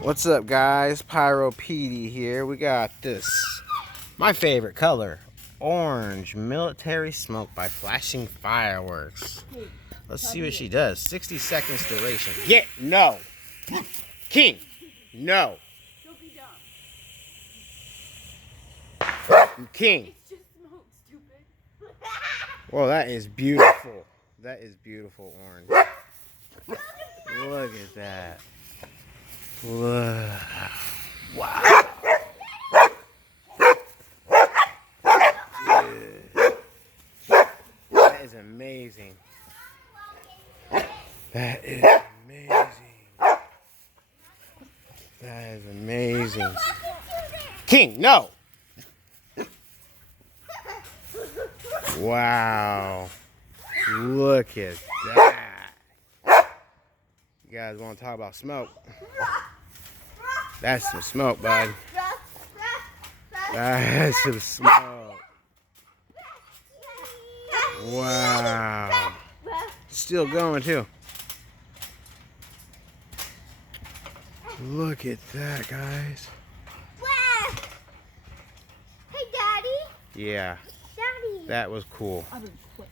What's up, guys? Pyro PD here. We got this, my favorite color, orange military smoke by flashing fireworks. Let's see what she does. 60 seconds duration. No. King, no. King. It's just smoke, stupid. Whoa, that is beautiful. That is beautiful orange. Look at that. Wow. Dude. That is amazing. That is amazing. That is amazing. King, no. Wow. Look at that. You guys want to talk about smoke? That's some smoke, bud. That's some smoke. Wow. Still going, too. Look at that, guys. Hey, Daddy. Yeah. Daddy. That was cool. I would quit.